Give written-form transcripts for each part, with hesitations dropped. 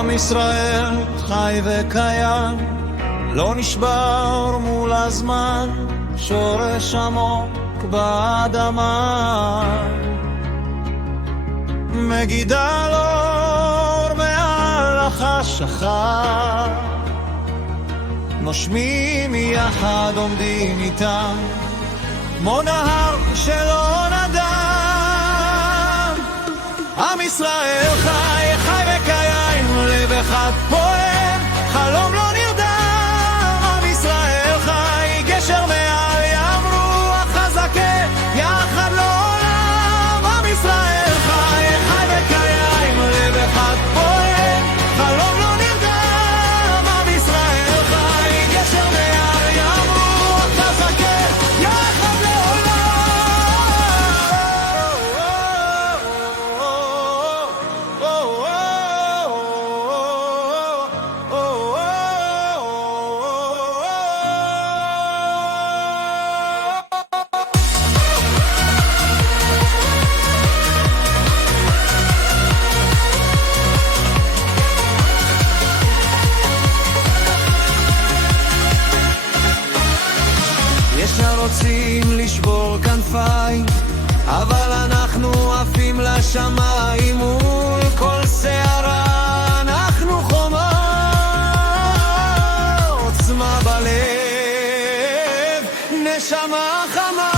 עם ישראל חי וקיים, לא נשבר מול הזמן, שורש עמוק באדמה. מגדל אור מעל החשכה, נושמים יחד עומדים איתם, כמו נהר שלא נדם. עם ישראל חי, חי וקיים, לב אחד פועם, חלום לא נרדם. עם ישראל חי, גשר מעל ים, רוח חזקה, יחד לעולם. עם ישראל חי, חי וקיים, לב אחד פועם, חלום לא נרדם. עם ישראל חי, גשר מעל ים, רוח חזקה, יחד לעולם. יש שרוצים לשבור כנפיים, אבל אנחנו עפים לשמיים. מול כל שערה אנחנו חומה, עוצמה בלב, נשמה חמה.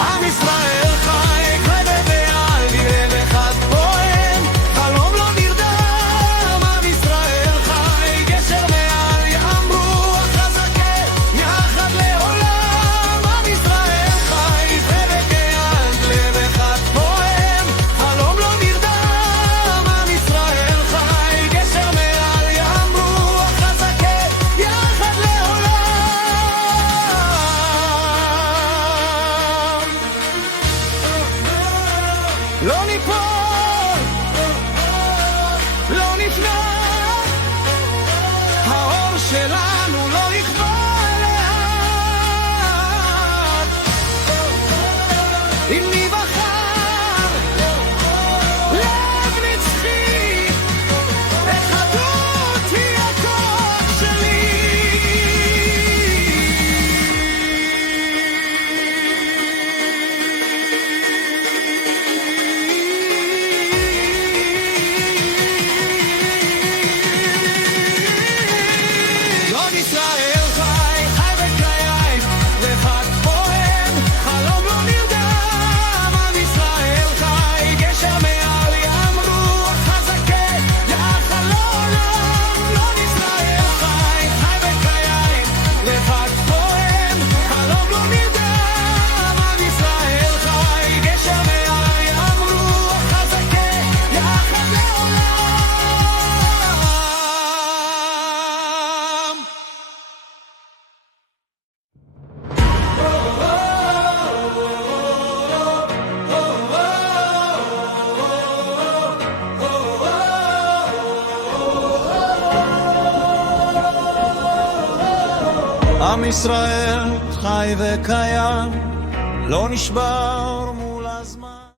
עם ישראל חי, חי ובעל, לב אחד פועם, חלום לא נרדם. עם ישראל חי, גשר מעל ים, רוח חזקה, יחד לעולם. עם ישראל חי, חלק יד, לב אחד פועם, חלום לא נרדם. עם ישראל חי, גשר מעל ים, רוח חזקה, יחד לעולם. לא ניפול, לא נפנה, האור שלנו לא יכבה לאט. אם נבחר לב נצחי, אחדות היא הכוח שלי. לא ישראל חי, חי וקיים, ואחד פועם, חלום לא נרדם. עם ישראל חי, גשר מעל ים, רוח חזקה, יחד לעולם. לא ישראל חי, חי וקיים, ואחד פועם, חלום לא נרדם. עם ישראל חי, גשר מעל ים, רוח חזקה, יחד לעולם. עם ישראל חי וקיים, לא נשבר